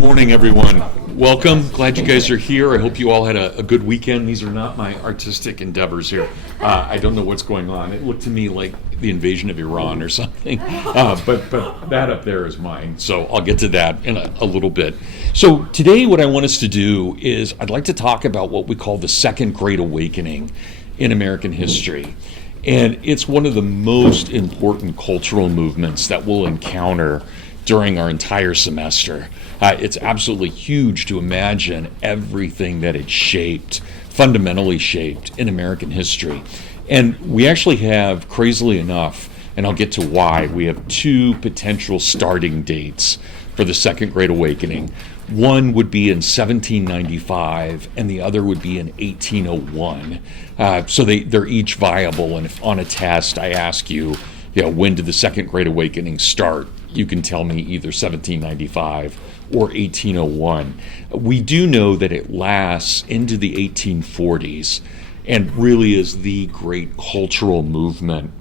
morning, everyone. Welcome. Glad you guys are here. I hope you all had a good weekend. These are not my artistic endeavors here. I don't know what's going on. It looked to me like the invasion of Iran or something. But that up there is mine. So I'll get to that in a little bit. So today what I want us to do is I'd like to talk about what we call the Second Great Awakening in American history. And it's one of the most important cultural movements that we'll encounter during our entire semester. It's absolutely huge to imagine everything that it shaped, fundamentally shaped in American history. And we actually have, crazily enough, and I'll get to why, we have two potential starting dates for the Second Great Awakening. One would be in 1795, and the other would be in 1801. So they're each viable, and if on a test I ask you, when did the Second Great Awakening start, you can tell me either 1795 or 1801. We do know that it lasts into the 1840s and really is the great cultural movement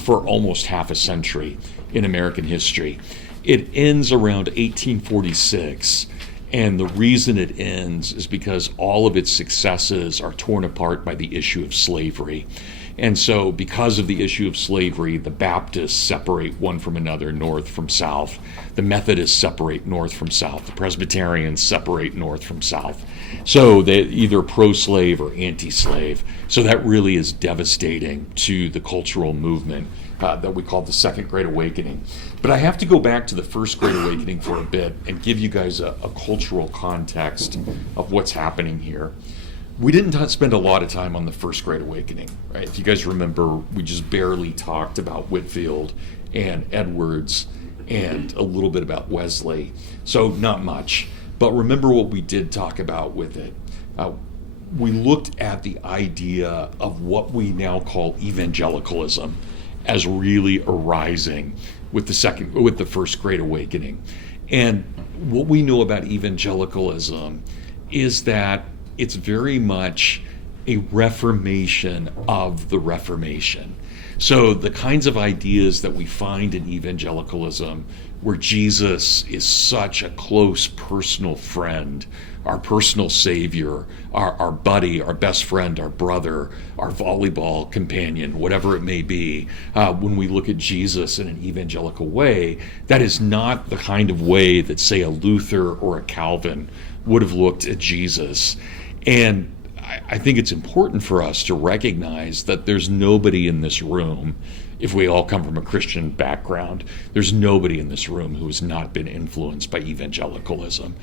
for almost half a century in American history. It ends around 1846, and the reason it ends is because all of its successes are torn apart by the issue of slavery. And so because of the issue of slavery, the Baptists separate one from another, north from south. The Methodists separate north from south. The Presbyterians separate north from south. So they're either pro-slave or anti-slave. So that really is devastating to the cultural movement that we call the Second Great Awakening. But I have to go back to the First Great Awakening for a bit and give you guys a cultural context of what's happening here. We didn't spend a lot of time on the First Great Awakening, right? If you guys remember, we just barely talked about Whitefield and Edwards and a little bit about Wesley, so not much. But remember what we did talk about with it. We looked at the idea of what we now call evangelicalism as really arising with the First Great Awakening. And what we know about evangelicalism is that it's very much a reformation of the Reformation. So the kinds of ideas that we find in evangelicalism, where Jesus is such a close personal friend, our personal savior, our buddy, our best friend, our brother, our volleyball companion, whatever it may be, when we look at Jesus in an evangelical way, that is not the kind of way that, say, a Luther or a Calvin would have looked at Jesus. And I think it's important for us to recognize that there's nobody in this room, if we all come from a Christian background, there's nobody in this room who has not been influenced by evangelicalism.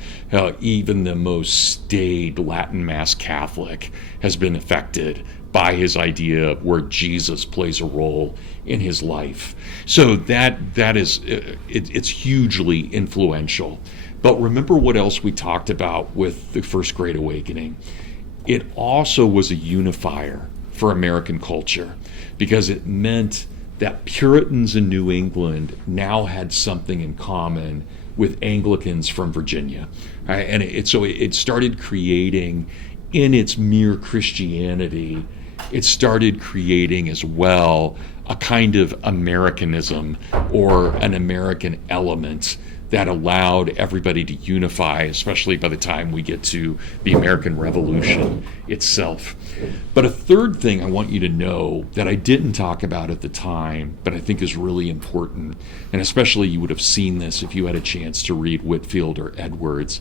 Even the most staid Latin Mass Catholic has been affected by his idea of where Jesus plays a role in his life. So that is, it's hugely influential. But remember what else we talked about with the First Great Awakening. It also was a unifier for American culture because it meant that Puritans in New England now had something in common with Anglicans from Virginia. Right? And so it started creating, in its mere Christianity, it started creating as well a kind of Americanism or an American element that allowed everybody to unify, especially by the time we get to the American Revolution itself. But a third thing I want you to know that I didn't talk about at the time, but I think is really important, and especially you would have seen this if you had a chance to read Whitefield or Edwards,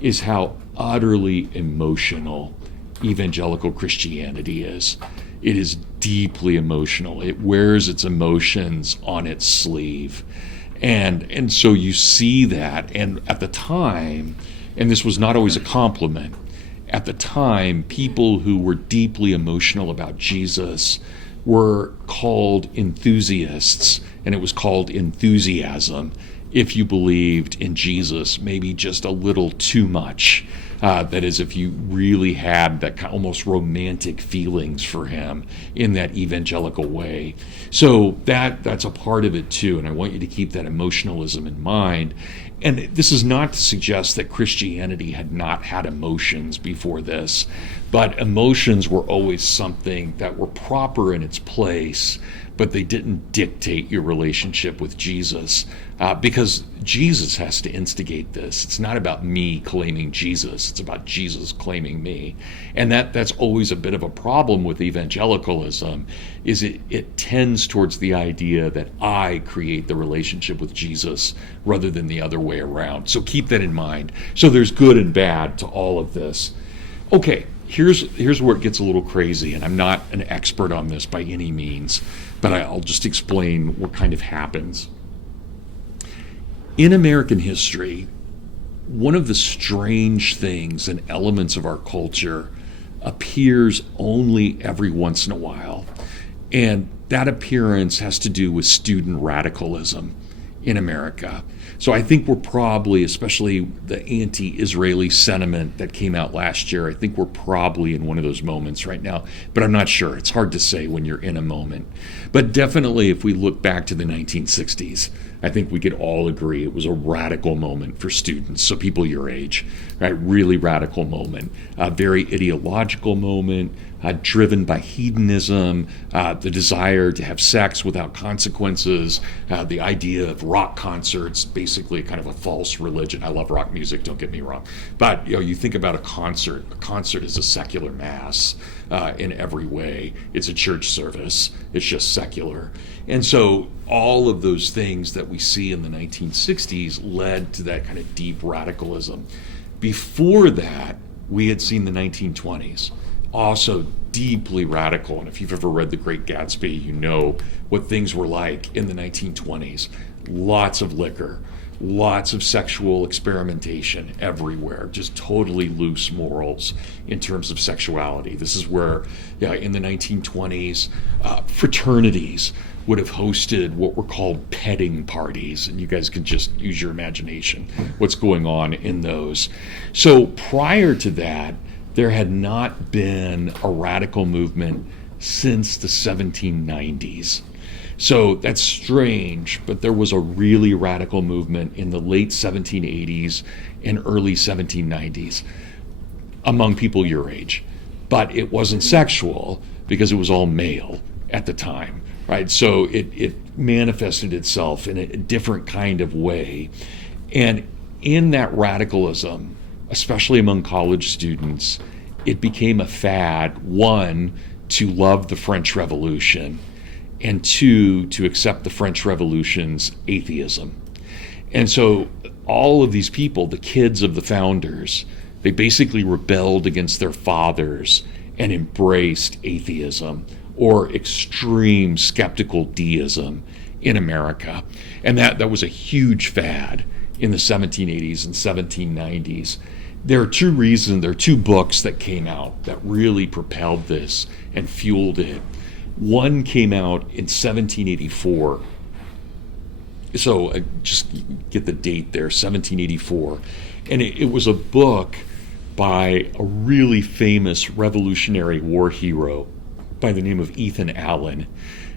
is how utterly emotional evangelical Christianity is. It is deeply emotional. It wears its emotions on its sleeve. And so you see that, and at the time, and this was not always a compliment, at the time, people who were deeply emotional about Jesus were called enthusiasts, and it was called enthusiasm if you believed in Jesus maybe just a little too much. That is, if you really had that kind of almost romantic feelings for him in that evangelical way. So that's a part of it too, and I want you to keep that emotionalism in mind. And this is not to suggest that Christianity had not had emotions before this, but emotions were always something that were proper in its place, but they didn't dictate your relationship with Jesus, because Jesus has to instigate this. It's not about me claiming Jesus, it's about Jesus claiming me. And that's always a bit of a problem with evangelicalism, is it tends towards the idea that I create the relationship with Jesus rather than the other way around. So keep that in mind. So there's good and bad to all of this. Okay, here's where it gets a little crazy, and I'm not an expert on this by any means, but I'll just explain what kind of happens. In American history, one of the strange things and elements of our culture appears only every once in a while, and that appearance has to do with student radicalism in America. So I think we're probably, especially the anti-Israeli sentiment that came out last year, I think we're probably in one of those moments right now, but I'm not sure. It's hard to say when you're in a moment. But definitely if we look back to the 1960s, I think we could all agree it was a radical moment for students, so people your age, right? Really radical moment, a very ideological moment, driven by hedonism, the desire to have sex without consequences, the idea of rock concerts, basically kind of a false religion. I love rock music, don't get me wrong. But you think about a concert is a secular mass in every way. It's a church service, it's just secular. And so all of those things that we see in the 1960s led to that kind of deep radicalism. Before that, we had seen the 1920s. Also deeply radical, and if you've ever read The Great Gatsby, you know what things were like in the 1920s. Lots of liquor, lots of sexual experimentation everywhere, just totally loose morals in terms of sexuality. This is where, in the 1920s, fraternities would have hosted what were called petting parties, and you guys can just use your imagination what's going on in those. So prior to that, there had not been a radical movement since the 1790s. So that's strange, but there was a really radical movement in the late 1780s and early 1790s among people your age. But it wasn't sexual because it was all male at the time, right? So it manifested itself in a different kind of way. And in that radicalism, especially among college students, it became a fad, one, to love the French Revolution, and two, to accept the French Revolution's atheism. And so all of these people, the kids of the founders, they basically rebelled against their fathers and embraced atheism or extreme skeptical deism in America. And that was a huge fad in the 1780s and 1790s. There are two reasons, there are two books that came out that really propelled this and fueled it. One came out in 1784. So just get the date there, 1784. And it was a book by a really famous Revolutionary War hero by the name of Ethan Allen.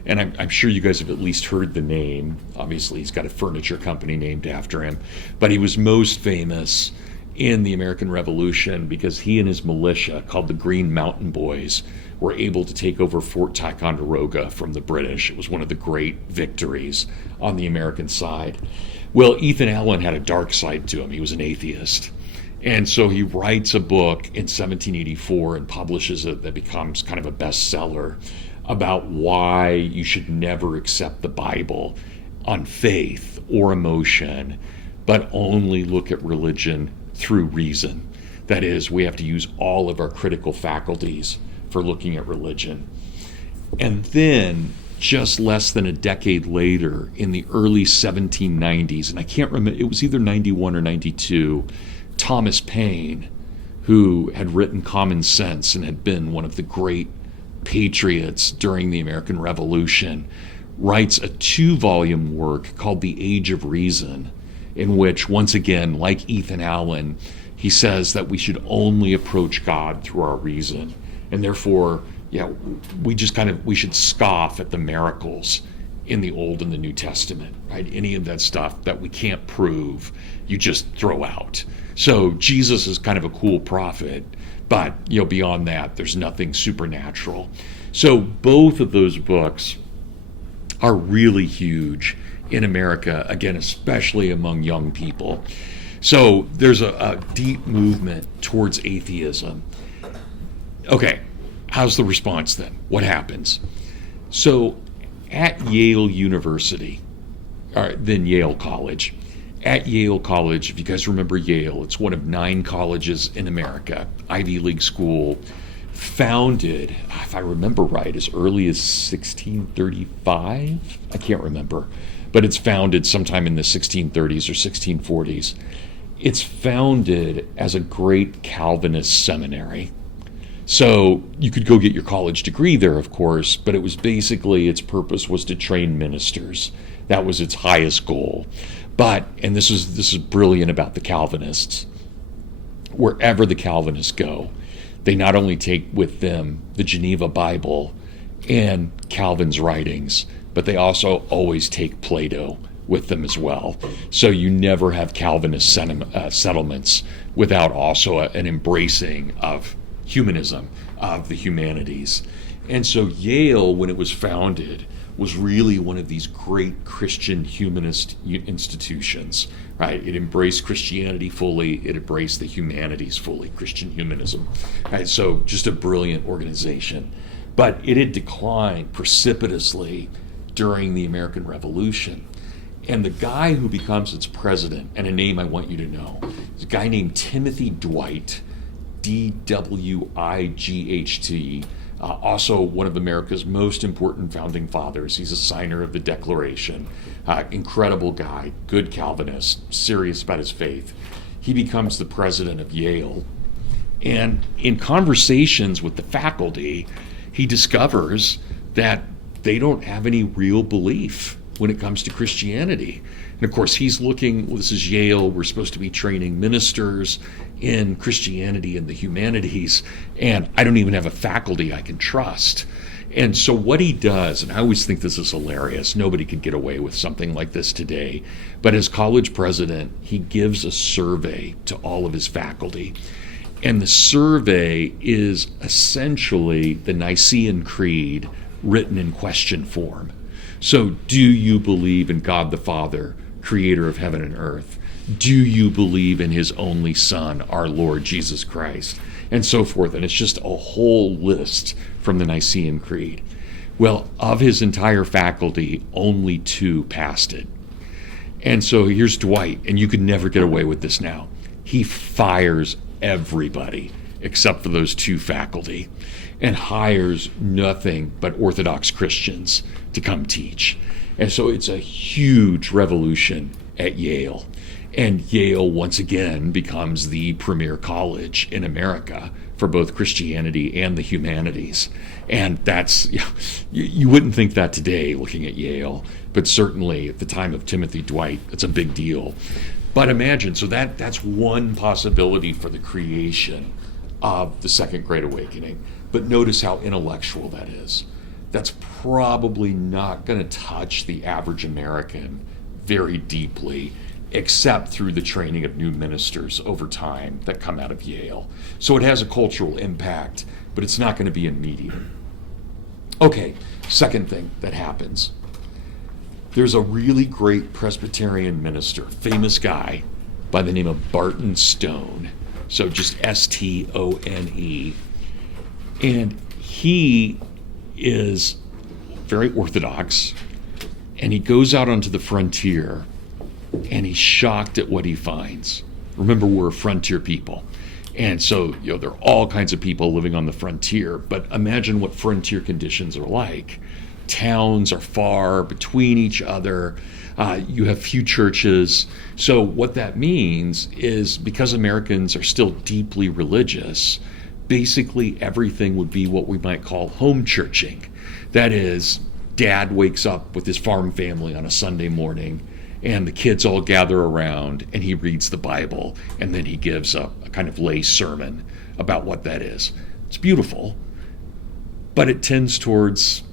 And I'm sure you guys have at least heard the name. Obviously, he's got a furniture company named after him. But he was most famous in the American Revolution because he and his militia, called the Green Mountain Boys, were able to take over Fort Ticonderoga from the British. It was one of the great victories on the American side. Well, Ethan Allen had a dark side to him. He was an atheist. And so he writes a book in 1784 and publishes it that becomes kind of a bestseller about why you should never accept the Bible on faith or emotion, but only look at religion through reason. That is, we have to use all of our critical faculties for looking at religion. And then, just less than a decade later, in the early 1790s, and I can't remember, it was either 91 or 92, Thomas Paine, who had written Common Sense and had been one of the great patriots during the American Revolution, writes a 2-volume work called The Age of Reason, in which, once again, like Ethan Allen, he says that we should only approach God through our reason. And therefore, we should scoff at the miracles in the Old and the New Testament, right? Any of that stuff that we can't prove, you just throw out. So Jesus is kind of a cool prophet, but beyond that, there's nothing supernatural. So both of those books are really huge in America, again, especially among young people. So there's a deep movement towards atheism. Okay, how's the response then? What happens? So at Yale University, or then Yale College, at Yale College, if you guys remember Yale, it's one of 9 colleges in America, Ivy League school, founded, if I remember right, as early as 1635? I can't remember, but it's founded sometime in the 1630s or 1640s. It's founded as a great Calvinist seminary. So you could go get your college degree there, of course, but it was basically, its purpose was to train ministers. That was its highest goal. But, and this is brilliant about the Calvinists, wherever the Calvinists go, they not only take with them the Geneva Bible and Calvin's writings, but they also always take Plato with them as well. So you never have Calvinist settlements without also an embracing of humanism, of the humanities. And so Yale, when it was founded, was really one of these great Christian humanist institutions, right? It embraced Christianity fully, it embraced the humanities fully, Christian humanism, right? So just a brilliant organization. But it had declined precipitously during the American Revolution. And the guy who becomes its president, and a name I want you to know, is a guy named Timothy Dwight, D-W-I-G-H-T, also one of America's most important founding fathers. He's a signer of the Declaration. Incredible guy, good Calvinist, serious about his faith. He becomes the president of Yale. And in conversations with the faculty, he discovers that they don't have any real belief when it comes to Christianity. And of course, he's looking, well, this is Yale, we're supposed to be training ministers in Christianity and the humanities, and I don't even have a faculty I can trust. And so what he does, and I always think this is hilarious, nobody could get away with something like this today, but as college president, he gives a survey to all of his faculty. And the survey is essentially the Nicene Creed written in question form. So, do you believe in God the Father, creator of heaven and earth? Do you believe in his only Son, our Lord Jesus Christ? And so forth. And it's just a whole list from the Nicene Creed. Well, of his entire faculty, only 2 passed it. And so here's Dwight, and you could never get away with this now. He fires everybody except for those 2 faculty and hires nothing but Orthodox Christians to come teach. And so it's a huge revolution at Yale. And Yale, once again, becomes the premier college in America for both Christianity and the humanities. And that's, you wouldn't think that today looking at Yale, but certainly at the time of Timothy Dwight, it's a big deal. But imagine, so that's one possibility for the creation of the Second Great Awakening. But notice how intellectual that is. That's probably not going to touch the average American very deeply, except through the training of new ministers over time that come out of Yale. So it has a cultural impact, but it's not going to be immediate. Okay, second thing that happens. There's a really great Presbyterian minister, famous guy, by the name of Barton Stone. So just S-T-O-N-E. And he is very orthodox, and he goes out onto the frontier, and he's shocked at what he finds. Remember, we're a frontier people. And so, there are all kinds of people living on the frontier, but imagine what frontier conditions are like. Towns are far between each other. You have few churches. So what that means is, because Americans are still deeply religious, basically everything would be what we might call home churching. That is, dad wakes up with his farm family on a Sunday morning, And the kids all gather around, and he reads the Bible, and then he gives a kind of lay sermon about what that is. It's beautiful, but it tends towards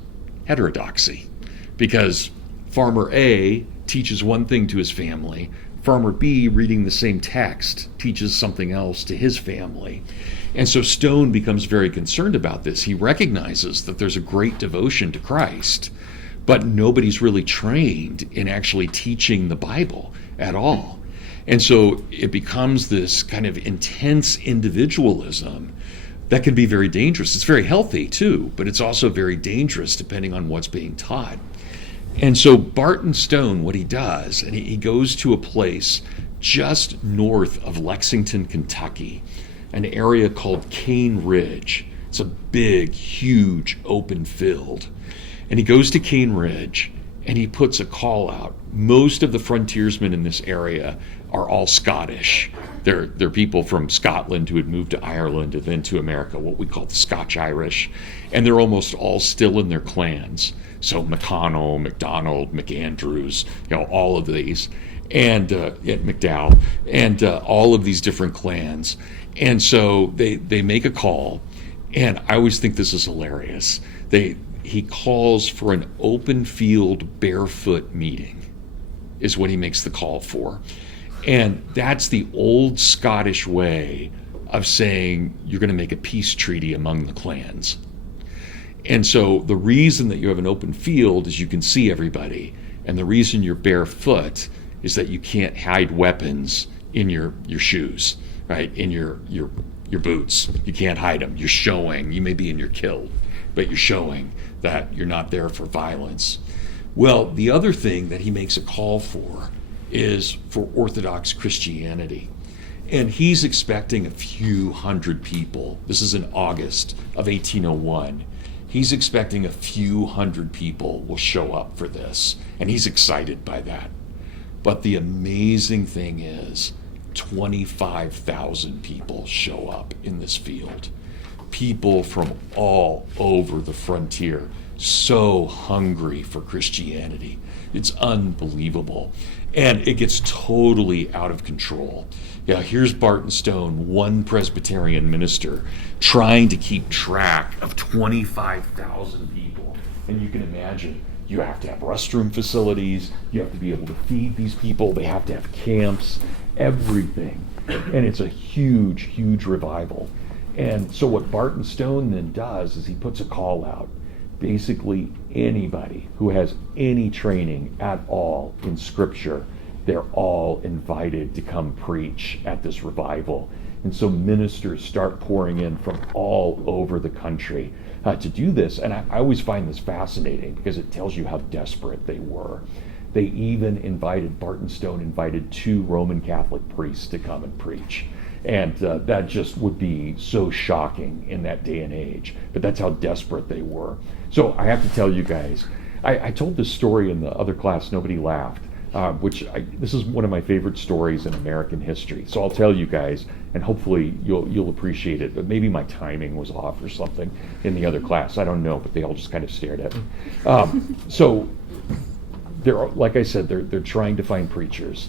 heterodoxy, because Farmer A teaches one thing to his family, Farmer B, reading the same text, teaches something else to his family. And so Stone becomes very concerned about this. He recognizes that there's a great devotion to Christ, but nobody's really trained in actually teaching the Bible at all. And so it becomes this kind of intense individualism that can be very dangerous. It's very healthy too, but it's also very dangerous depending on what's being taught. And so Barton Stone, what he does, and he goes to a place just north of Lexington, Kentucky, an area called Cane Ridge. It's a big, huge open field. And he goes to Cane Ridge and he puts a call out. Most of the frontiersmen in this area are all Scottish. They're people from Scotland who had moved to Ireland and then to America, what we call the Scotch-Irish. And they're almost all still in their clans. So McConnell, McDonald, McAndrews, all of these, and McDowell, and all of these different clans. And so they make a call, and I always think this is hilarious. He calls for an open field barefoot meeting, is what he makes the call for. And that's the old Scottish way of saying you're going to make a peace treaty among the clans. And so the reason that you have an open field is you can see everybody. And the reason you're barefoot is that you can't hide weapons in your shoes, right? In your boots. You can't hide them. You're showing. You may be in your kilt, but you're showing that you're not there for violence. Well, the other thing that he makes a call for is for Orthodox Christianity. And he's expecting a few hundred people. This is in August of 1801. He's expecting a few hundred people will show up for this, and he's excited by that. But the amazing thing is 25,000 people show up in this field. People from all over the frontier, so hungry for Christianity. It's unbelievable. And it gets totally out of control. Yeah, here's Barton Stone, one Presbyterian minister, trying to keep track of 25,000 people. And you can imagine, you have to have restroom facilities, you have to be able to feed these people, they have to have camps, everything. And it's a huge, huge revival. And so what Barton Stone then does is he puts a call out. Basically, anybody who has any training at all in Scripture, they're all invited to come preach at this revival. And so ministers start pouring in from all over the country to do this. And I always find this fascinating because it tells you how desperate they were. They even Barton Stone invited 2 Roman Catholic priests to come and preach. And that just would be so shocking in that day and age. But that's how desperate they were. So I have to tell you guys, I told this story in the other class, nobody laughed, this is one of my favorite stories in American history. So I'll tell you guys, and hopefully you'll appreciate it, but maybe my timing was off or something in the other class. I don't know, but they all just kind of stared at me. So like I said, they're trying to find preachers.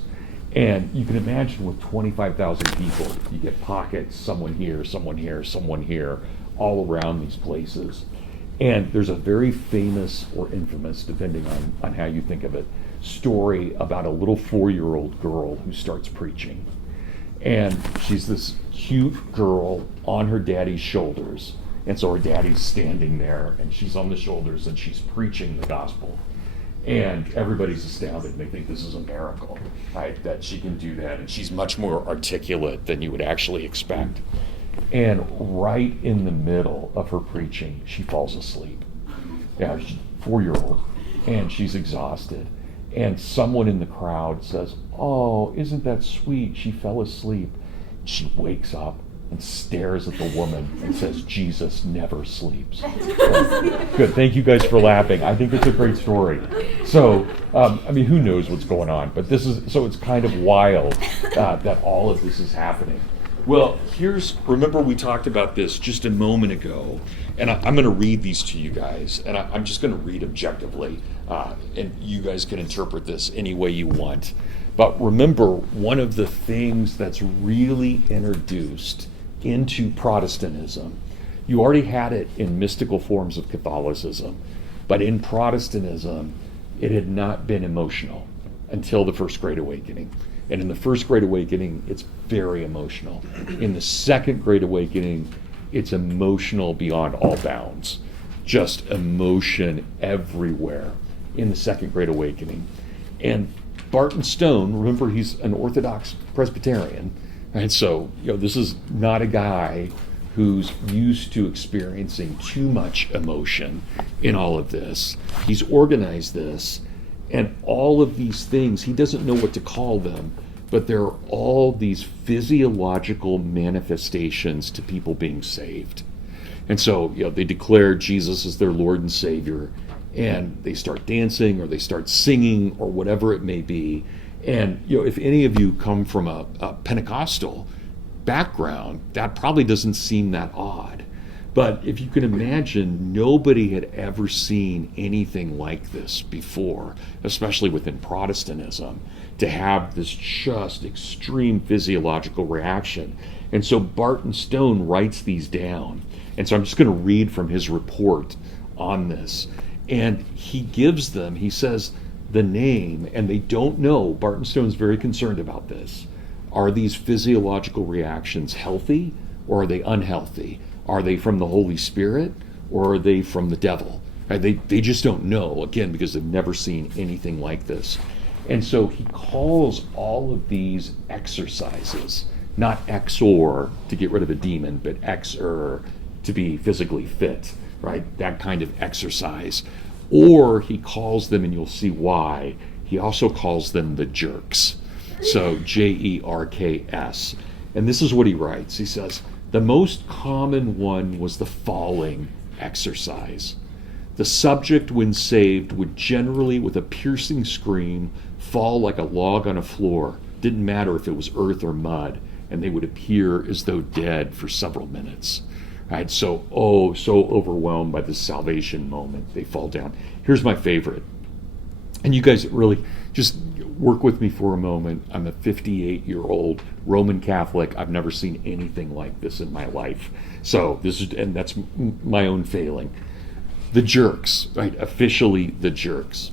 And you can imagine with 25,000 people, you get pockets, someone here, someone here, someone here, all around these places. And there's a very famous or infamous, depending on how you think of it, story about a little 4-year-old girl who starts preaching. And she's this cute girl on her daddy's shoulders. And so her daddy's standing there, and she's on the shoulders, and she's preaching the gospel. And everybody's astounded. They think this is a miracle, right, that she can do that. And she's much more articulate than you would actually expect. And right in the middle of her preaching, she falls asleep. Yeah, she's 4-year-old, and she's exhausted. And someone in the crowd says, "Oh, isn't that sweet? She fell asleep." She wakes up and stares at the woman and says, "Jesus never sleeps." Good, thank you guys for laughing. I think it's a great story. So, who knows what's going on? But it's kind of wild that all of this is happening. Well, remember we talked about this just a moment ago, and I'm going to read these to you guys, and I'm just going to read objectively, and you guys can interpret this any way you want. But remember, one of the things that's really introduced into Protestantism, you already had it in mystical forms of Catholicism, but in Protestantism, it had not been emotional until the First Great Awakening. And in the First Great Awakening, it's very emotional. In the Second Great Awakening, it's emotional beyond all bounds. Just emotion everywhere in the Second Great Awakening. And Barton Stone, remember he's an Orthodox Presbyterian, right? So, this is not a guy who's used to experiencing too much emotion in all of this. He's organized this, and all of these things, he doesn't know what to call them, but there are all these physiological manifestations to people being saved. And so, they declare Jesus as their Lord and Savior, and they start dancing or they start singing or whatever it may be. And, if any of you come from a Pentecostal background, that probably doesn't seem that odd. But if you can imagine, nobody had ever seen anything like this before, especially within Protestantism, to have this just extreme physiological reaction. And so Barton Stone writes these down. And so I'm just going to read from his report on this. And he gives them, he says, the name, and they don't know. Barton Stone's very concerned about this. Are these physiological reactions healthy or are they unhealthy? Are they from the Holy Spirit or are they from the devil? Right? They just don't know, again, because they've never seen anything like this. And so he calls all of these exercises, not exor to get rid of a demon, but exer to be physically fit, right? That kind of exercise. Or he calls them, and you'll see why, he also calls them the jerks. So Jerks. And this is what he writes. He says, the most common one was the falling exercise. The subject, when saved, would generally, with a piercing scream, fall like a log on a floor. Didn't matter if it was earth or mud, and they would appear as though dead for several minutes. Right? So overwhelmed by this salvation moment, they fall down. Here's my favorite. And you guys really just work with me for a moment. I'm a 58-year-old Roman Catholic. I've never seen anything like this in my life. So that's my own failing. The jerks, right? Officially the jerks.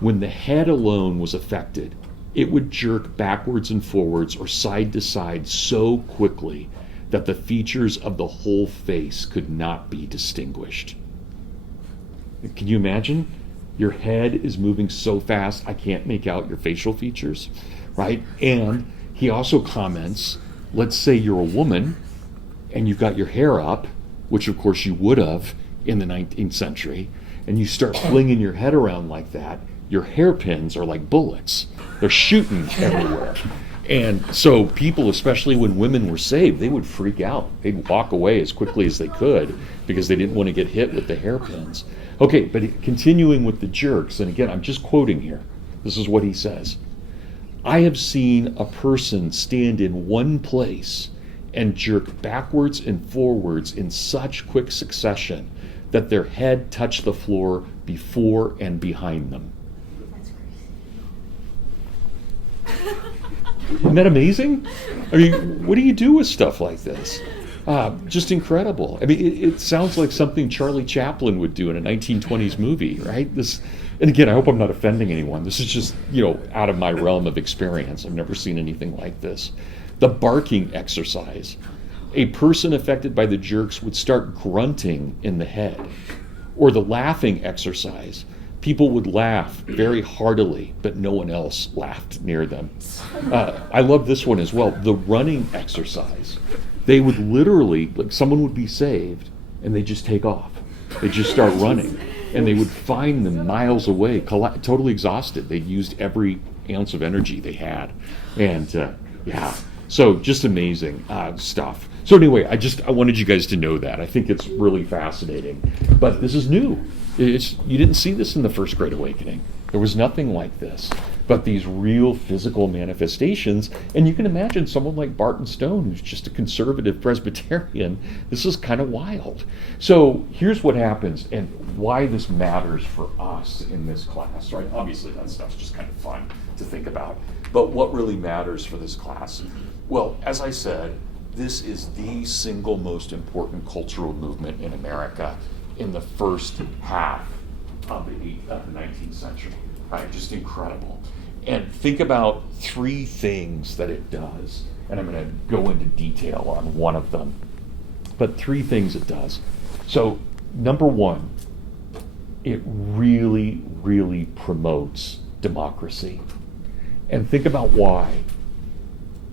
When the head alone was affected, it would jerk backwards and forwards or side to side so quickly that the features of the whole face could not be distinguished. Can you imagine? Your head is moving so fast, I can't make out your facial features, right? And he also comments, let's say you're a woman and you've got your hair up, which of course you would have in the 19th century, and you start flinging your head around like that, your hairpins are like bullets. They're shooting everywhere. And so people, especially when women were saved, they would freak out. They'd walk away as quickly as they could because they didn't want to get hit with the hairpins. Okay, but continuing with the jerks, and again, I'm just quoting here. This is what he says. I have seen a person stand in one place and jerk backwards and forwards in such quick succession that their head touched the floor before and behind them. Isn't that amazing? I mean, what do you do with stuff like this? Just incredible. I mean, it sounds like something Charlie Chaplin would do in a 1920s movie, right? And again, I hope I'm not offending anyone. This is just, out of my realm of experience. I've never seen anything like this. The barking exercise. A person affected by the jerks would start grunting in the head. Or the laughing exercise. People would laugh very heartily, but no one else laughed near them. I love this one as well. The running exercise. They would literally, like someone would be saved, and they just take off. They just start running. And they would find them miles away, totally exhausted. They'd used every ounce of energy they had. And so just amazing stuff. So anyway, I wanted you guys to know that. I think it's really fascinating. But this is new. You didn't see this in the First Great Awakening. There was nothing like this. but these real physical manifestations. And you can imagine someone like Barton Stone, who's just a conservative Presbyterian. This is kind of wild. So here's what happens and why this matters for us in this class, right? Obviously that stuff's just kind of fun to think about. But what really matters for this class? Well, as I said, this is the single most important cultural movement in America in the first half of the 19th century, right? Just incredible. And think about three things that it does, and I'm going to go into detail on one of them, but three things it does. So, number one, it really, really promotes democracy. And think about why.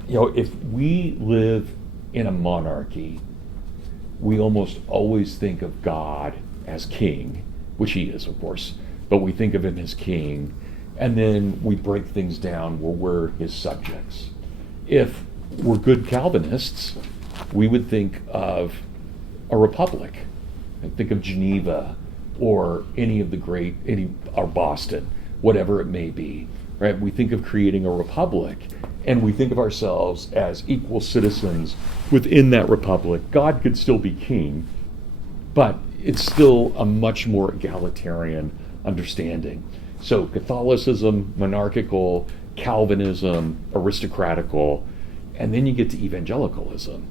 You know, if we live in a monarchy, we almost always think of God as king, which he is, of course, but we think of him as king, and then we break things down where we're his subjects. If we're good Calvinists, we would think of a republic. Think of Geneva or any of the great, or Boston, whatever it may be, right? We think of creating a republic, and we think of ourselves as equal citizens within that republic. God could still be king, but it's still a much more egalitarian understanding. So Catholicism, monarchical, Calvinism, aristocratical, and then you get to evangelicalism.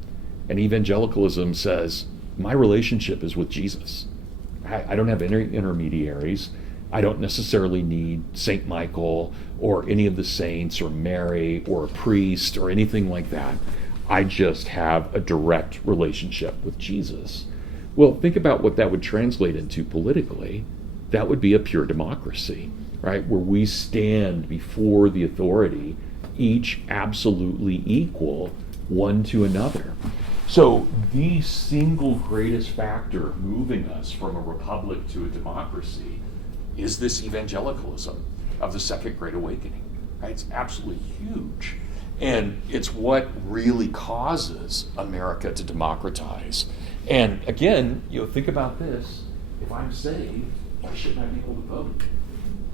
And evangelicalism says, my relationship is with Jesus. I don't have any intermediaries. I don't necessarily need St. Michael or any of the saints or Mary or a priest or anything like that. I just have a direct relationship with Jesus. Well, think about what that would translate into politically. That would be a pure democracy, right? Where we stand before the authority, each absolutely equal one to another. So the single greatest factor moving us from a republic to a democracy is this evangelicalism of the Second Great Awakening, right? It's absolutely huge. And it's what really causes America to democratize. And again, think about this. If I'm saved, why shouldn't I be able to vote?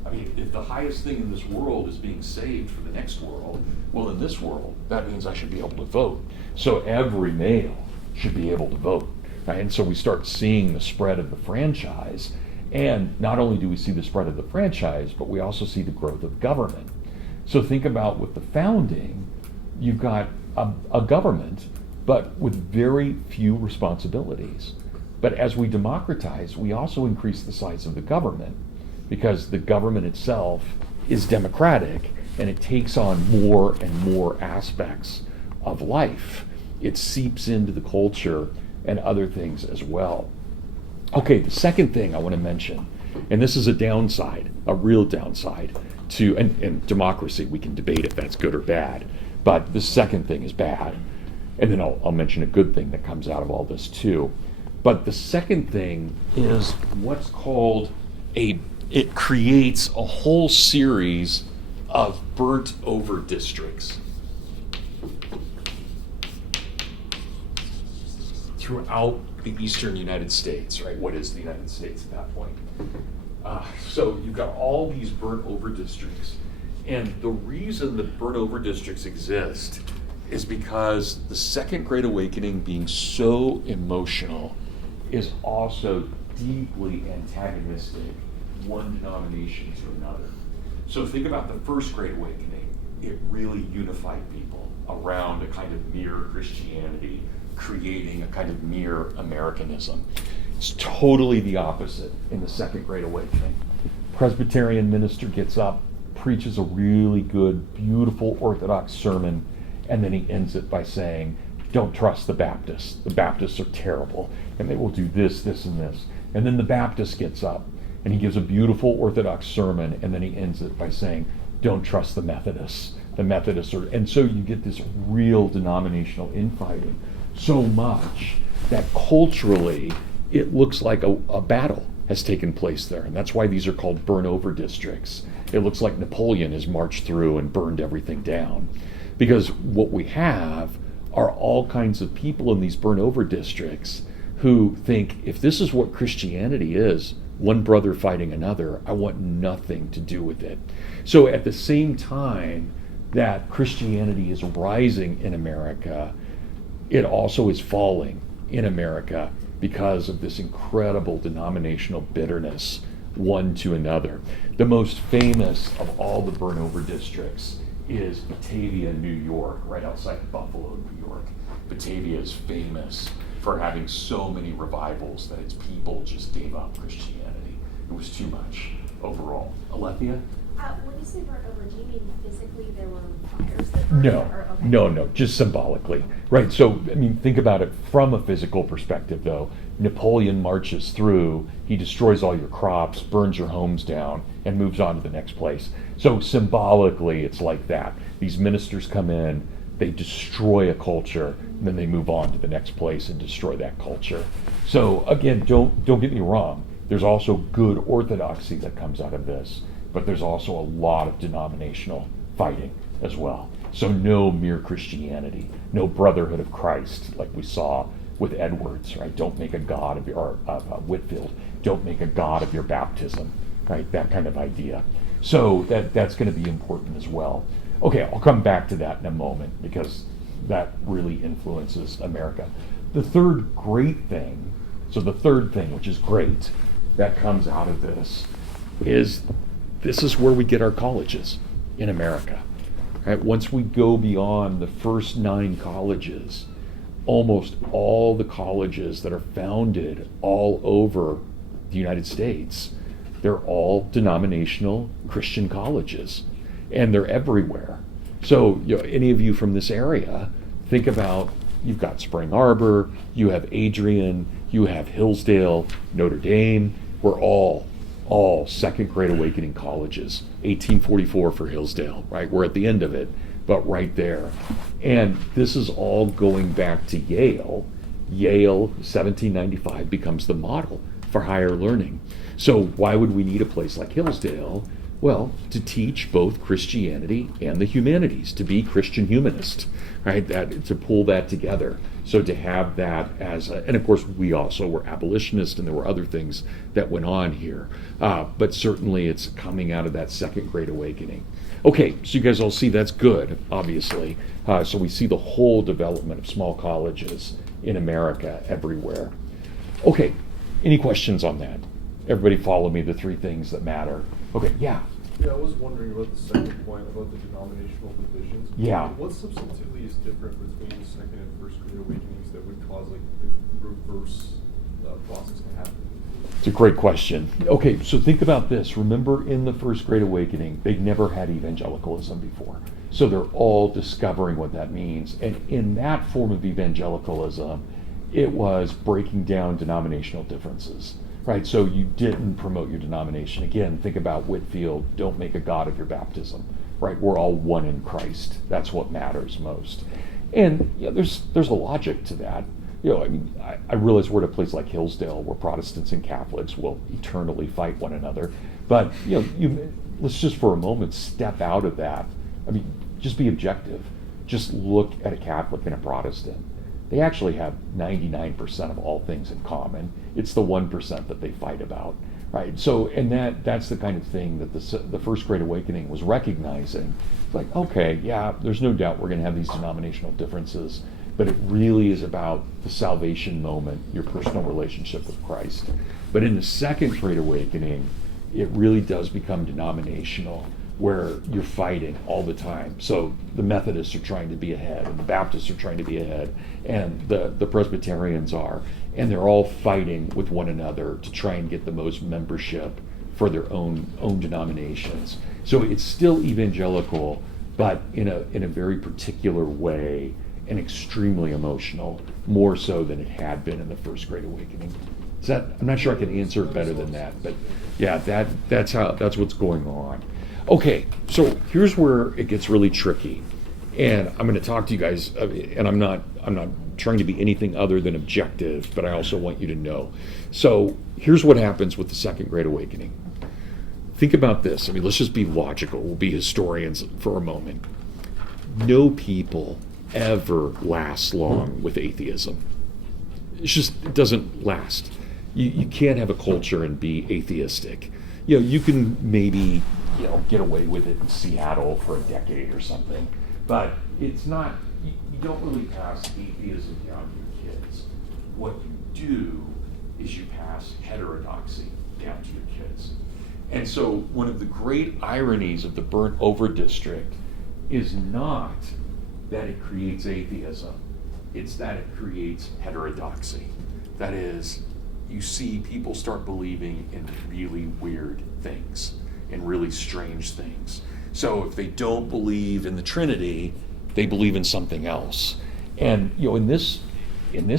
I mean, if the highest thing in this world is being saved for the next world, well, in this world, that means I should be able to vote. So every male should be able to vote, right? And so we start seeing the spread of the franchise. And not only do we see the spread of the franchise, but we also see the growth of government. So think about with the founding, you've got a government, but with very few responsibilities. But as we democratize, we also increase the size of the government because the government itself is democratic and it takes on more and more aspects of life. It seeps into the culture and other things as well. Okay, the second thing I want to mention, and this is a downside, a real downside to, and democracy, we can debate if that's good or bad, but the second thing is bad. And then I'll mention a good thing that comes out of all this too. But the second thing is what's called it creates a whole series of burnt over districts throughout the eastern United States, right? What is the United States at that point? So you've got all these burnt over districts. And the reason that burnt over districts exist is because the Second Great Awakening, being so emotional, is also deeply antagonistic, one denomination to another. So think about the First Great Awakening. It really unified people around a kind of mere Christianity, creating a kind of mere Americanism. It's totally the opposite in the Second Great Awakening. Presbyterian minister gets up, preaches a really good, beautiful Orthodox sermon, and then he ends it by saying, don't trust the Baptists. The Baptists are terrible, and they will do this, this, and this. And then the Baptist gets up, and he gives a beautiful Orthodox sermon, and then he ends it by saying, don't trust the Methodists. The Methodists are, and so you get this real denominational infighting, so much that culturally it looks like a battle has taken place there. And that's why these are called burn over districts. It looks like Napoleon has marched through and burned everything down. Because what we have are all kinds of people in these burn over districts who think if this is what Christianity is, one brother fighting another. I want nothing to do with it. So at the same time that Christianity is rising in America, it also is falling in America because of this incredible denominational bitterness one to another. The most famous of all the burn-over districts is Batavia, New York, right outside of Buffalo, New York. Batavia is famous for having so many revivals that its people just gave up Christianity. It was too much overall. Alethea? When you say burnt over, do you mean physically there were fires that burned? No, Or, okay. no, just symbolically. Right, so, I mean, think about it from a physical perspective, though. Napoleon marches through, he destroys all your crops, burns your homes down, and moves on to the next place. So symbolically, it's like that. These ministers come in, they destroy a culture, and then they move on to the next place and destroy that culture. So again, don't get me wrong. There's also good orthodoxy that comes out of this, but there's also a lot of denominational fighting as well. So no mere Christianity, no brotherhood of Christ like we saw with Edwards, right? Don't make a god of your, Whitfield, don't make a god of your baptism, right? That kind of idea. So that's going to be important as well. Okay, I'll come back to that in a moment because that really influences America. The third great thing, so the third thing, which is great, that comes out of this is where we get our colleges in America. Right? Once we go beyond the first 9 colleges, almost all the colleges that are founded all over the United States, they're all denominational Christian colleges, and they're everywhere. So, any of you from this area, think about, you've got Spring Arbor, you have Adrian, you have Hillsdale, Notre Dame. We're all Second Great Awakening colleges. 1844 for Hillsdale, right? We're at the end of it, but right there. And this is all going back to Yale. Yale, 1795, becomes the model for higher learning. So why would we need a place like Hillsdale? Well, to teach both Christianity and the humanities, to be Christian humanist, right? To pull that together. So to have that as and of course we also were abolitionists and there were other things that went on here. But certainly it's coming out of that Second Great Awakening. Okay, so you guys all see that's good, obviously. So we see the whole development of small colleges in America everywhere. Okay, any questions on that? Everybody follow me, the 3 things that matter. Okay, yeah. Yeah, I was wondering about the second point about the denominational divisions. Yeah. What substantively is different between the Second and First Great Awakenings that would cause like the reverse process to happen? It's a great question. Okay, so think about this. Remember, in the First Great Awakening, they'd never had evangelicalism before. So they're all discovering what that means. And in that form of evangelicalism, it was breaking down denominational differences. Right, so you didn't promote your denomination. Again, think about Whitfield, don't make a god of your baptism. Right, we're all one in Christ. That's what matters most. And there's a logic to that. I mean, I realize we're at a place like Hillsdale where Protestants and Catholics will eternally fight one another. But let's just for a moment step out of that. I mean, just be objective. Just look at a Catholic and a Protestant. They actually have 99% of all things in common. It's the 1% that they fight about, right? So, and that's the kind of thing that the First Great Awakening was recognizing. It's like, okay, yeah, there's no doubt we're going to have these denominational differences, but it really is about the salvation moment, your personal relationship with Christ. But in the Second Great Awakening, it really does become denominational, where you're fighting all the time. So the Methodists are trying to be ahead, and the Baptists are trying to be ahead, and the Presbyterians are, and they're all fighting with one another to try and get the most membership for their own denominations. So it's still evangelical, but in a very particular way, and extremely emotional, more so than it had been in the First Great Awakening. I'm not sure I can answer it better than that, but yeah, that's what's going on. Okay, so here's where it gets really tricky, and I'm going to talk to you guys, and I'm not trying to be anything other than objective, but I also want you to know. So here's what happens with the Second Great Awakening. Think about this. I mean, let's just be logical. We'll be historians for a moment. No people ever last long with atheism. It doesn't last. You can't have a culture and be atheistic. You can maybe, get away with it in Seattle for a decade or something, but it's not, you don't really pass atheism down to your kids. What you do is you pass heterodoxy down to your kids. And so one of the great ironies of the burnt over district is not that it creates atheism, it's that it creates heterodoxy. That is, you see people start believing in really weird things, in really strange things. So if they don't believe in the Trinity, they believe in something else. And in this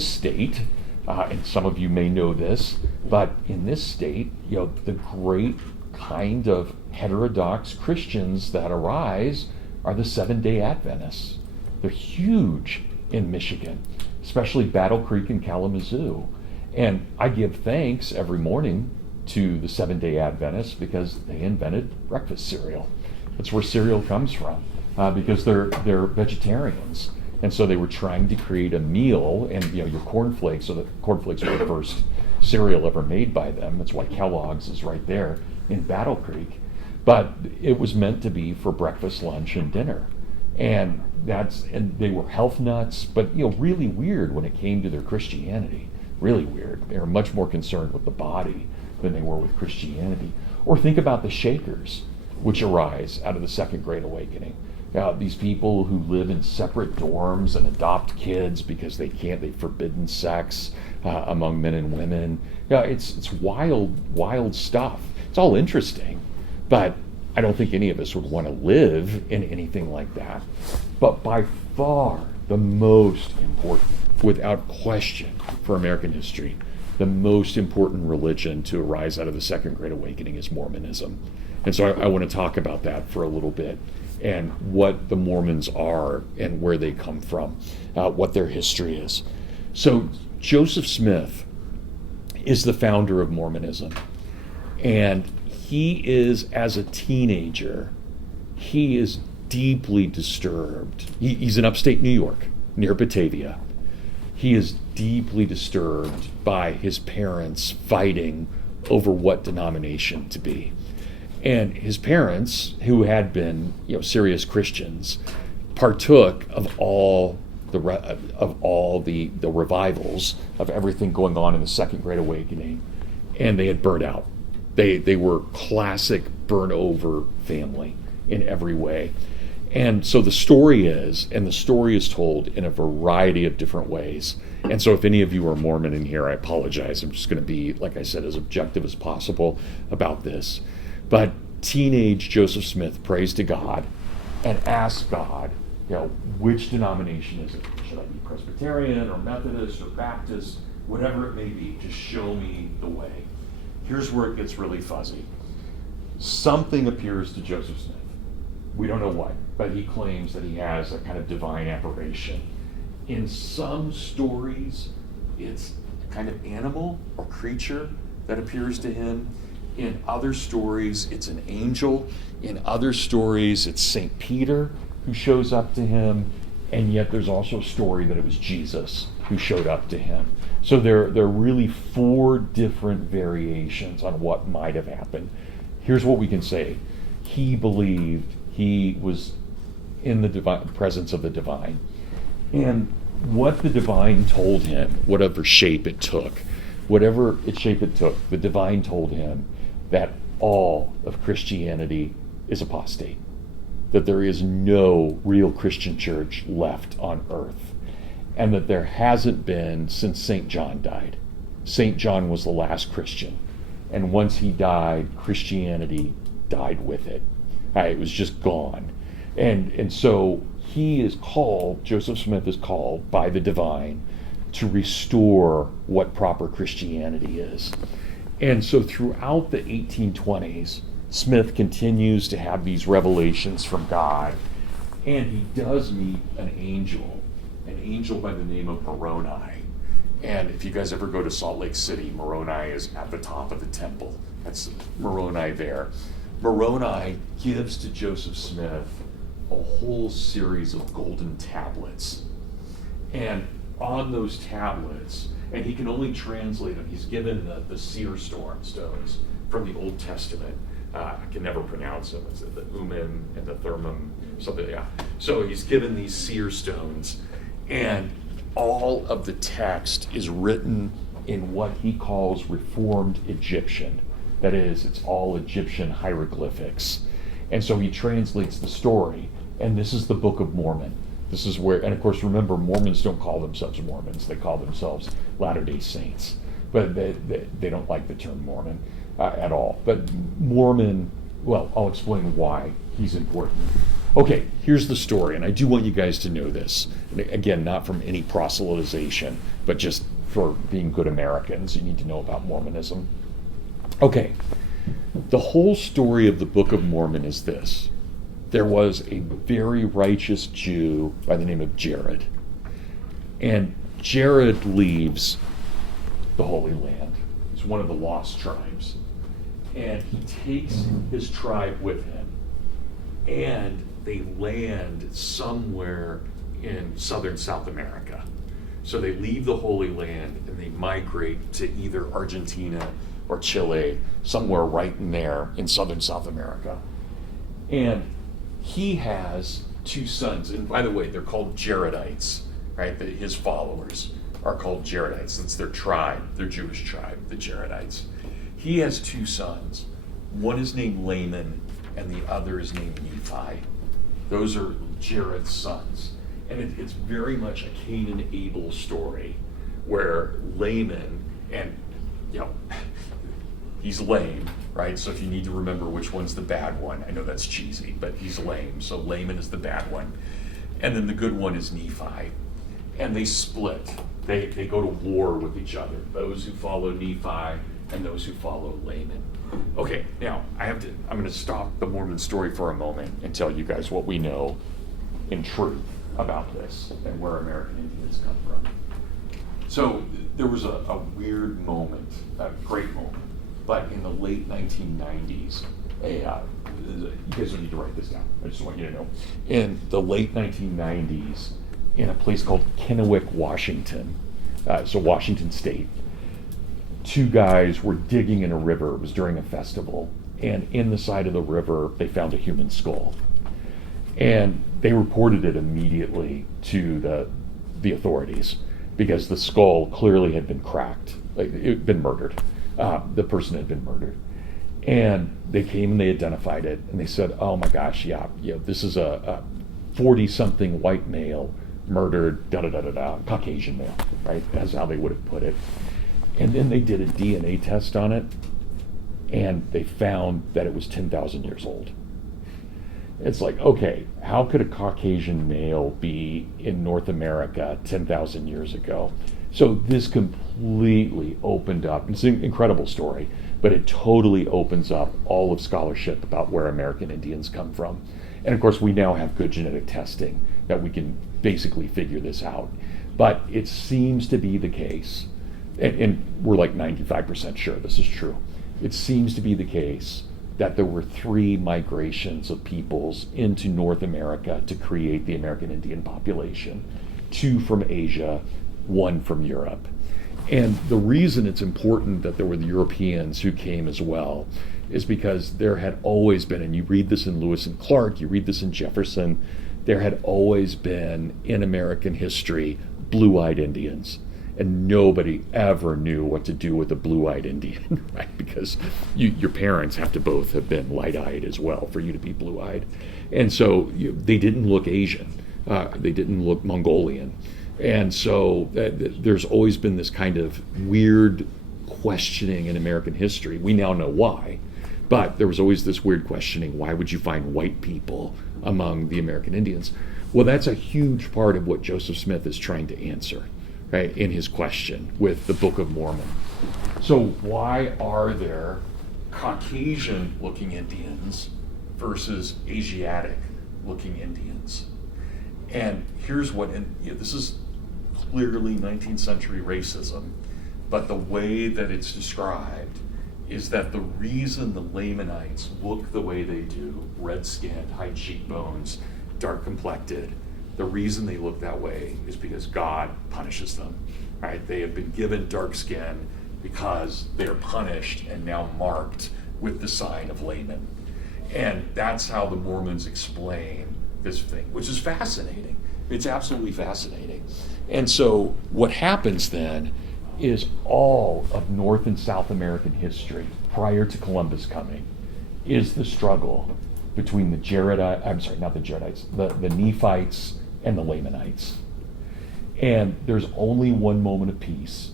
state, and some of you may know this, but in this state, the great kind of heterodox Christians that arise are the Seventh-day Adventists. They're huge in Michigan, especially Battle Creek and Kalamazoo. And I give thanks every morning to the Seventh-day Adventists because they invented breakfast cereal. That's where cereal comes from, because they're vegetarians. And so they were trying to create a meal, and your cornflakes, so the cornflakes were the first cereal ever made by them. That's why Kellogg's is right there in Battle Creek. But it was meant to be for breakfast, lunch, and dinner. And they were health nuts, but really weird when it came to their Christianity. Really weird. They were much more concerned with the body than they were with Christianity. Or think about the Shakers, which arise out of the Second Great Awakening. These people who live in separate dorms and adopt kids because they've forbidden sex among men and women. It's wild stuff. It's all interesting, but I don't think any of us would want to live in anything like that. But by far the most important, without question, for American history, the most important religion to arise out of the Second Great Awakening is Mormonism. And so I want to talk about that for a little bit, and what the Mormons are and where they come from, what their history is. So Joseph Smith is the founder of Mormonism. And he is, as a teenager, he is deeply disturbed. He's in upstate New York, near Batavia. He is deeply disturbed by his parents fighting over what denomination to be. And his parents, who had been, serious Christians, partook of all the revivals of everything going on in the Second Great Awakening, and they had burnt out. They were classic burnt over family in every way. And so the story is told in a variety of different ways. And so if any of you are Mormon in here, I apologize. I'm just going to be, like I said, as objective as possible about this. But teenage Joseph Smith prays to God and asks God, which denomination is it? Should I be Presbyterian or Methodist or Baptist? Whatever it may be, just show me the way. Here's where it gets really fuzzy. Something appears to Joseph Smith. We don't know what, but he claims that he has a kind of divine apparition. In some stories, it's a kind of animal or creature that appears to him. In other stories, it's an angel. In other stories, it's St. Peter who shows up to him. And yet there's also a story that it was Jesus who showed up to him. So there are really 4 different variations on what might have happened. Here's what we can say. He believed he was in the divine presence of the divine. And what the divine told him, whatever shape it took, the divine told him that all of Christianity is apostate, that there is no real Christian church left on earth, and that there hasn't been since St. John died. St. John was the last Christian, and once he died, Christianity died with it. It was just gone. And so Joseph Smith is called by the divine to restore what proper Christianity is. And so throughout the 1820s, Smith continues to have these revelations from God, and he does meet an angel by the name of Moroni. And if you guys ever go to Salt Lake City, Moroni is at the top of the temple. That's Moroni there. Moroni gives to Joseph Smith a whole series of golden tablets. And on those tablets, and he can only translate them. He's given the seer stones from the Old Testament. I can never pronounce them. It's the Urim and the Thummim, something, yeah. So he's given these seer stones, and all of the text is written in what he calls Reformed Egyptian. That is, it's all Egyptian hieroglyphics. And so he translates the story, and this is the Book of Mormon. This is where, and of course, remember, Mormons don't call themselves Mormons. They call themselves Latter-day Saints. But they don't like the term Mormon at all. But Mormon, well, I'll explain why he's important. Okay, here's the story, and I do want you guys to know this. And again, not from any proselytization, but just for being good Americans, you need to know about Mormonism. Okay, the whole story of the Book of Mormon is this. There was a very righteous Jew by the name of Jared. And Jared leaves the Holy Land. He's one of the lost tribes. And he takes his tribe with him. And they land somewhere in southern South America. So they leave the Holy Land and they migrate to either Argentina or Chile, somewhere right in there in southern South America. And he has 2 sons, and by the way, they're called Jaredites, right? His followers are called Jaredites. That's their tribe, their Jewish tribe, the Jaredites. He has 2 sons. One is named Laman, and the other is named Nephi. Those are Jared's sons. And it's very much a Cain and Abel story, where Laman, and he's lame, right? So if you need to remember which one's the bad one, I know that's cheesy, but he's lame. So Laman is the bad one. And then the good one is Nephi. And they split. They go to war with each other. Those who follow Nephi and those who follow Laman. Okay, now I'm going to stop the Mormon story for a moment and tell you guys what we know in truth about this and where American Indians come from. So there was a weird moment, a great moment, but in the late 1990s, you guys don't need to write this down, I just want you to know. In the late 1990s, in a place called Kennewick, Washington, so Washington State, 2 guys were digging in a river. It was during a festival, and in the side of the river, they found a human skull. And they reported it immediately to the authorities because the skull clearly had been cracked, like it had been murdered. The person had been murdered. And they came and they identified it, and they said, oh my gosh, this is a 40-something white male murdered, Caucasian male, right? That's how they would have put it. And then they did a DNA test on it, and they found that it was 10,000 years old. It's like, okay, how could a Caucasian male be in North America 10,000 years ago? So this completely opened up, it's an incredible story, but it totally opens up all of scholarship about where American Indians come from. And of course, we now have good genetic testing that we can basically figure this out. But it seems to be the case, and we're like 95% sure this is true. It seems to be the case that there were 3 migrations of peoples into North America to create the American Indian population. 2 from Asia, 1 from Europe. And the reason it's important that there were the Europeans who came as well is because there had always been, and you read this in Lewis and Clark, you read this in Jefferson, there had always been in American history blue-eyed Indians. And nobody ever knew what to do with a blue-eyed Indian, right? Because your parents have to both have been light-eyed as well for you to be blue-eyed. And so they didn't look Asian. They didn't look Mongolian. And so there's always been this kind of weird questioning in American history. We now know why. But there was always this weird questioning, why would you find white people among the American Indians? Well, that's a huge part of what Joseph Smith is trying to answer, right, in his question with the Book of Mormon. So why are there Caucasian-looking Indians versus Asiatic-looking Indians? And here's what, and this is clearly 19th century racism, but the way that it's described is that the reason the Lamanites look the way they do, red-skinned, high cheekbones, dark-complected, The reason they look that way is because God punishes them, right? They have been given dark skin because they're punished and now marked with the sign of Laman. And that's how the Mormons explain this thing, which is fascinating. It's absolutely fascinating. And so what happens then is all of North and South American history prior to Columbus coming is the struggle between the Nephites and the Lamanites. And there's only one moment of peace,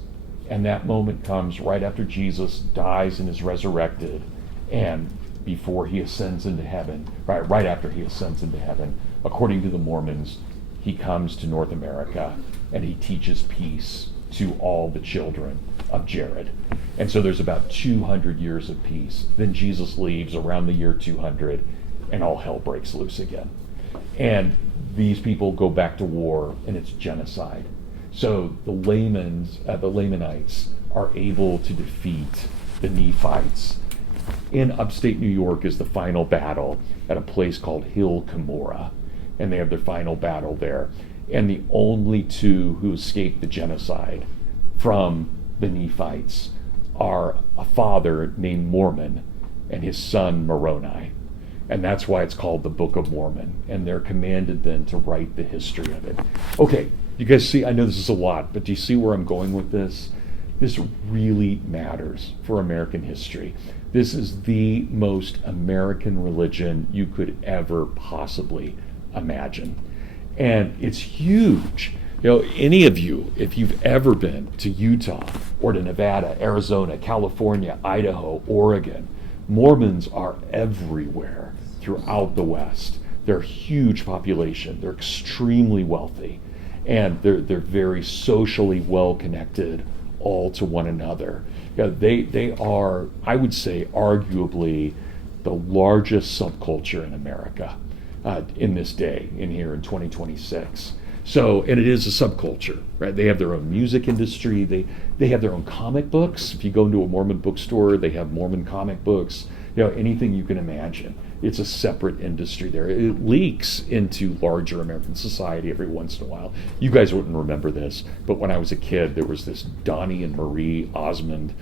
and that moment comes right after Jesus dies and is resurrected, and before he ascends into heaven, right after he ascends into heaven, according to the Mormons, he comes to North America and he teaches peace to all the children of Jared. And so there's about 200 years of peace. Then Jesus leaves around the year 200 and all hell breaks loose again. And these people go back to war and it's genocide. So the Lamanites are able to defeat the Nephites. In upstate New York is the final battle at a place called Hill Cumorah, and they have their final battle there. And the only two who escaped the genocide from the Nephites are a father named Mormon and his son Moroni. And that's why it's called the Book of Mormon. And they're commanded then to write the history of it. Okay, you guys see, I know this is a lot, but do you see where I'm going with this? This really matters for American history. This is the most American religion you could ever possibly imagine. And it's huge. You know, any of you, if you've ever been to Utah or to Nevada, Arizona, California, Idaho, Oregon, Mormons are everywhere throughout the West. They're a huge population. They're extremely wealthy. And they're very socially well connected all to one another. You know, they are, I would say, arguably the largest subculture in America in this day, in here in 2026. So, and it is a subculture, right? They have their own music industry. They have their own comic books. If you go into a Mormon bookstore, they have Mormon comic books. You know, anything you can imagine. It's a separate industry there. It leaks into larger American society every once in a while. You guys wouldn't remember this, but when I was a kid, there was this Donnie and Marie Osmond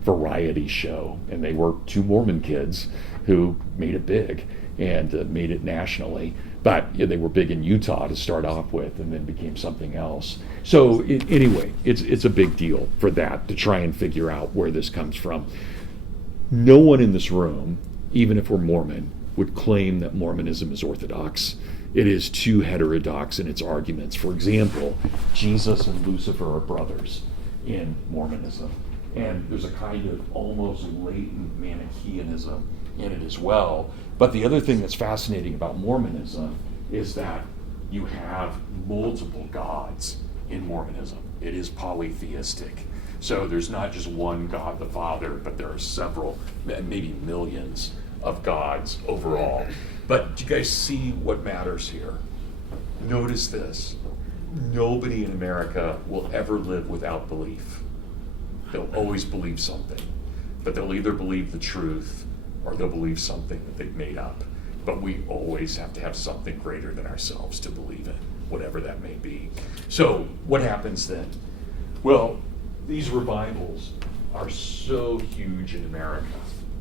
variety show, and they were two Mormon kids who made it big and made it nationally. But yeah, they were big in Utah to start off with, and then became something else. So anyway, it's a big deal for that, to try and figure out where this comes from. No one in this room, even if we're Mormon, would claim that Mormonism is orthodox. It is too heterodox in its arguments. For example, Jesus and Lucifer are brothers in Mormonism. And there's a kind of almost latent Manichaeanism in it as well. But the other thing that's fascinating about Mormonism is that you have multiple gods in Mormonism. It is polytheistic. So there's not just one God the Father, but there are several, maybe millions of gods overall. But do you guys see what matters here? Notice this. Nobody in America will ever live without belief. They'll always believe something. But they'll either believe the truth or they'll believe something that they've made up. But we always have to have something greater than ourselves to believe in, whatever that may be. So what happens then? Well, these revivals are so huge in America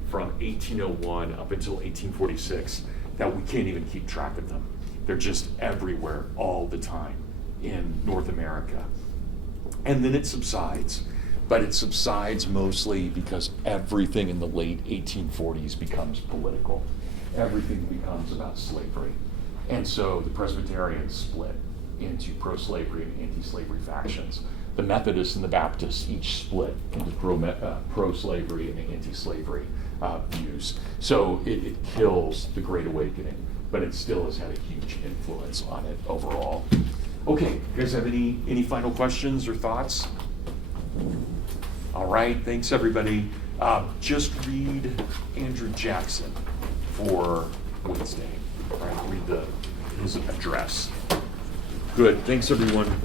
from 1801 up until 1846 that we can't even keep track of them. They're just everywhere all the time in North America. And then it subsides. But it subsides mostly because everything in the late 1840s becomes political. Everything becomes about slavery. And so the Presbyterians split into pro-slavery and anti-slavery factions. The Methodists and the Baptists each split into pro-slavery and anti-slavery views. So it kills the Great Awakening, but it still has had a huge influence on it overall. Okay, you guys have any final questions or thoughts? All right, thanks everybody. Just read Andrew Jackson for Wednesday. All right, read his address. Good, thanks everyone.